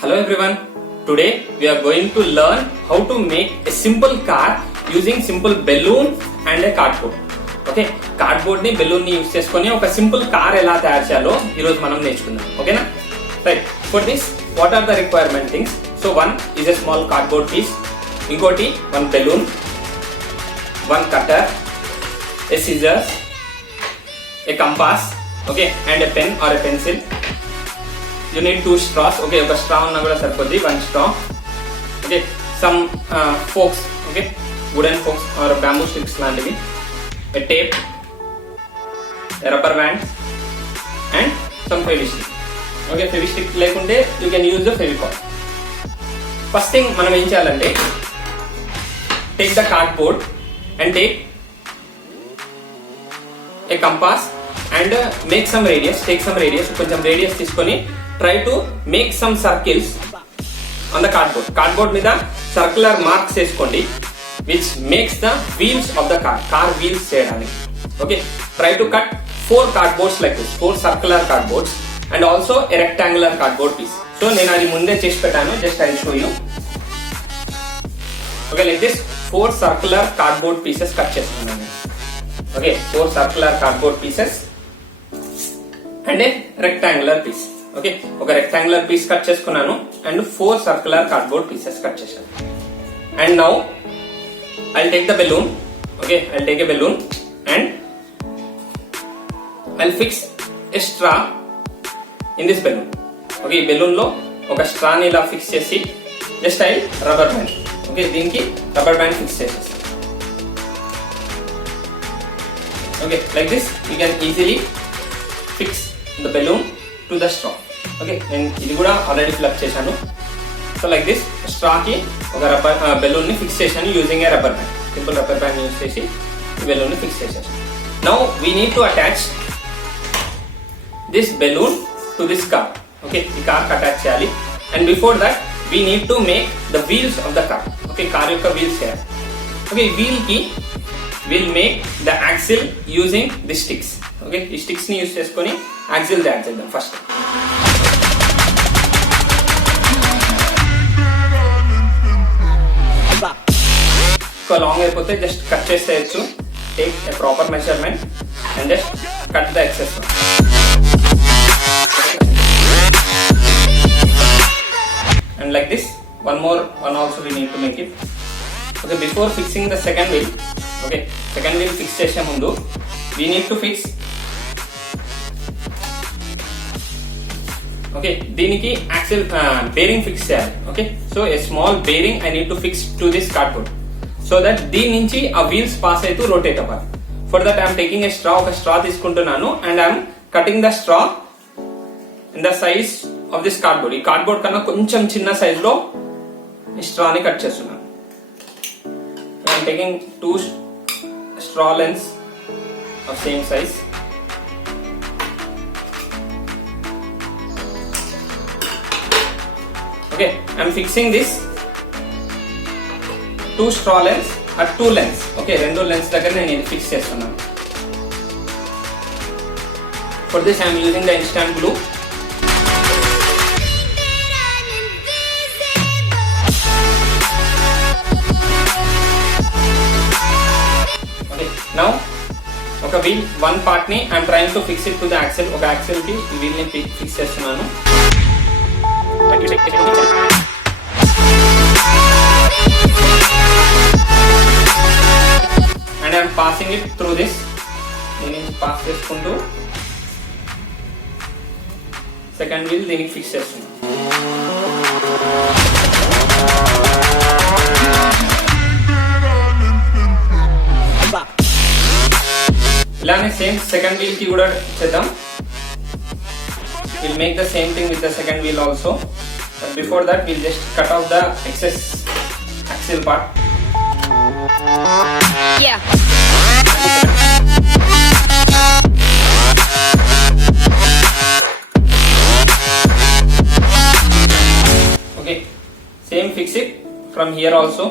Hello everyone. Today we are going to learn how to make a simple car using simple balloon and a cardboard. Okay, cardboard ని బెలూన్ ని యూస్ చేసుకొని ఒక simple car ఎలా తయారు చేయాలో ఈ రోజు మనం నేర్చుకుందాం. ఓకేనా? Right. For this what are the requirement things? So one is a small cardboard piece, ఇంకోటి one balloon, one cutter, a scissors, a compass, okay, and a pen or a pencil. You need 2 straws. Okay, ఒక straw ఉన్నా కూడా సరిపోద్ది, 1 straw. Okay, some forks, okay, wooden forks or bamboo sticks లాంటివి, a tape, a rubber band and some fevistick. Okay, fevistick లేకుంటే you can use the fevicol. First thing మనం ఏం చేయాలంటే take the cardboard and take a compass and make some radius. Take some radius, కొంచెం radius తీసుకొని try to make some circles on the cardboard. Cardboard మీద circular marks వేసుకోండి which makes the wheels of the car wheels చేయడానికి. Okay, try to cut 4 cardboards like this, 4 circular cardboards and also a rectangular cardboard piece. So నేను అది ముందే చేసి పెట్టాను, just I will show you. Okay, like this 4 circular cardboard pieces cut చేసుకున్నాను. Okay, 4 circular cardboard pieces and a rectangular piece. Okay, ఒక rectangular piece cut చేసుకున్నాను and 4 circular cardboard pieces cut చేశాను. And now I'll take the balloon. Okay, I'll take a balloon and I'll fix a straw in this balloon. Okay, ఈ balloon లో ఒక స్ట్రాని ఇలా fix చేసి just I'll rubber band. Okay, దీనికి rubber band fix చేసేస్తాను. Okay, like this you can easily fix the balloon to the straw. Okay, నేను ఇది కూడా ఆల్రెడీ ఫిల్అప్ చేశాను. సో లైక్ దిస్ స్ట్రాకి ఒక రబ్బర్ బెలూన్ ని ఫిక్స్ చేశాను using a rubber band. Simple rubber band use చేసి బెలూన్ ని ఫిక్స్ చేశాను. Now we need to attach this balloon to this car. Okay, ఈ కార్ కి అటాచ్ చేయాలి. And before that we need to make the wheels of the car. Okay, car యొక్క వీల్స్ చేయాలి. ఓకే, ఈ వీల్ కి will make the axle using the sticks. Okay, ఈ స్టిక్స్ ని యూజ్ చేసుకొని యాక్సిల్ తయారు చేద్దాం ఫస్ట్. లాంగ్ అయిపోతే జస్ట్ కట్ చేసేయచ్చు. Take a proper measurement and just cut the excess. And like this one also we need to make it. Okay, before fixing the second wheel, okay, second wheel fix చేసే ముందు we need to fix. Okay, దీనికి axle bearing fix చేయాలి. Okay, so a small bearing I need to fix to this cardboard so that దీని నుంచి ఆ wheels pass అవుతూ రొటేట్ అవ్వాలి. For that I'm taking a straw. ఒక స్ట్రా తీసుకుంటున్నాను and I'm cutting the straw in the size of this cardboard. ఈ కార్డ్బోర్డ్ కన్నా కొంచెం చిన్న సైజ్ లో ఈ స్ట్రాని కట్ చేస్తున్నాను. I'm taking 2 straw lens of same size. Okay, I am fixing this 2 straw lengths at 2 lengths. Okay, రెండు lengths దగ్గర నేను ఇది ఫిక్స్ చేస్తున్నాను. For this I am using the instant glue. Okay, now ఒక wheel one part ని I am trying to fix it to the axle. ఒక axle కి ఈ wheel ని ఫిక్స్ చేస్తున్నాను. And I am passing it through this. దీనికి పాస్ చేసుకుంటూ సెకండ్ వీల్ దీనికి ఫిక్స్ చేస్తున్నాను. ఇలానే సేమ్ సెకండ్ వీల్ కి కూడా చేద్దాం. We'll make the same thing with the second wheel also, but before that we'll just cut off the excess axle part. Yeah. Okay, same fix it from here also.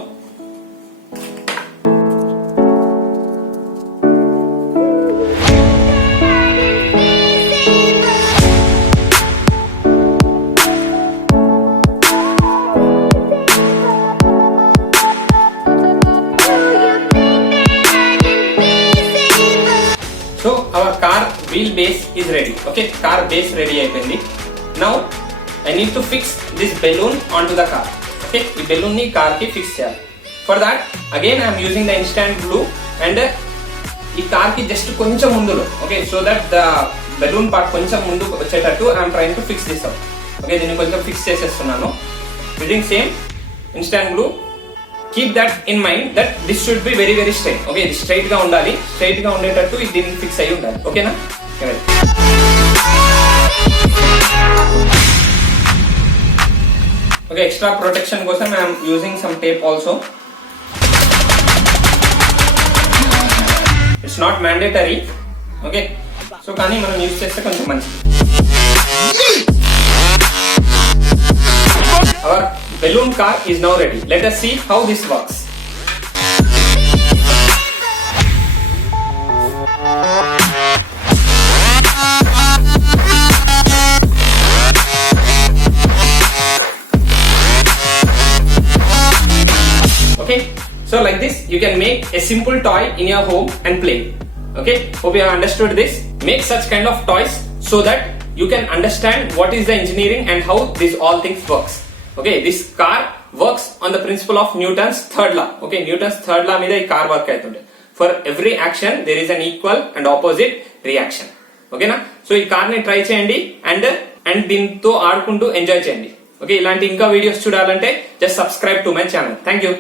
Car wheel base is ready. Okay, car base ready అయిపోయింది. Now I need to fix this balloon on to the car. Okay, ఈ balloon ని car కి fix చేయాలి. For that again I'm using the instant glue and ఈ car కి just కొంచెం ముందులో, okay, so that the balloon part కొంచెం ముందు వచ్చేటట్టు I'm trying to fix this out. Okay, దీన్ని కొంచెం ఫిక్స్ చేసేస్తున్నాను using same instant glue. Keep that in mind that this should be very very straight. Okay, ఇది స్ట్రైట్ గా ఉండాలి, స్ట్రైట్ గా ఉండేటట్టు దీన్ని ఫిక్స్ అయ్యి ఉండాలి. ఓకేనా? ఓకే, ఎక్స్ట్రా ప్రొటెక్షన్ కోసం I'm using some tape also. It's not mandatory. Okay, so కానీ మనం యూజ్ చేస్తే కొంచెం మంచిది. Our balloon car is now ready. Let us see how this works. Okay, so like this you can make a simple toy in your home and play. Okay, hope you have understood this. Make such kind of toys so that you can understand what is the engineering and how this all things works. Okay, this car works on the principle of Newton's third law. Okay, Newton's third law మీద ఈ car work అవుతుంది. For every action there is an equal and opposite reaction. ఓకేనా? సో ఈ కార్ ని ట్రై చేయండి అండ్ దీంతో ఆడుకుంటూ ఎంజాయ్ చేయండి. ఓకే, ఇలాంటి ఇంకా వీడియోస్ చూడాలంటే just subscribe to my channel. Thank you.